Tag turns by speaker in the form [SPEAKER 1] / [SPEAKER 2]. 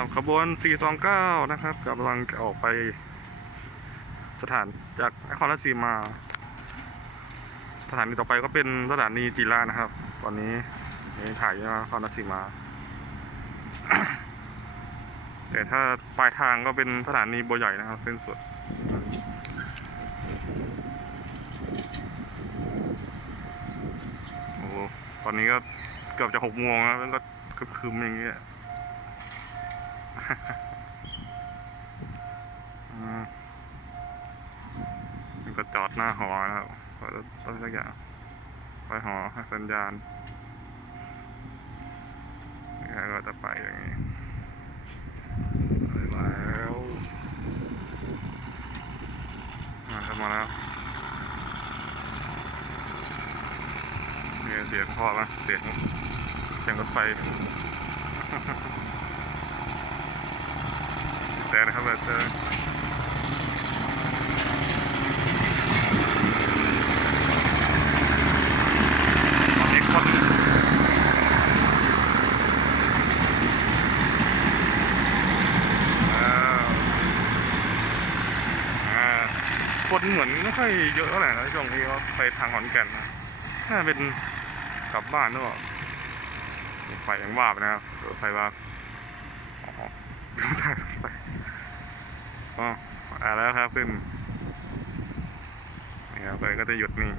[SPEAKER 1] ครับขบวน 429 นะครับกำลังออกไปสถานจากนครราชสีมา สถานีต่อไปก็เป็นสถานีจิระนะครับ ตอนนี้นี่ถ่ายอยู่นครราชสีมา แต่ถ้าปลายทางก็เป็นสถานีบัวใหญ่นะครับ เส้นสุดโอ้ตอนนี้ก็เกือบจะหกโมงแล้วก็คึมๆอย่างเงี้ย มนี่ก็จอดหน้าหอนะครับต้องสักอย่างไปหอสัญญาณนี่ก็จะไปอย่างนี้ไปแล้วมาครับมาแล้วเนี่ยเสียงพอละเสียงเสียงรถไฟ แต่นะครับแบบเจอตอนนี้คนอ้าวอ่าคนเหมือนไม่ค่อยเยอะเท่าไหร่นะช่วงนี้ก็ไปทางขอนแก่นนะน่าเป็นกลับบ้านหรือเปล่าไฟยังว่าบนะครับไฟว่าบ ถ่ายไปอ๋ออ่าแล้วครับขึ้นนี่ครับไปก็จะหยุดนี่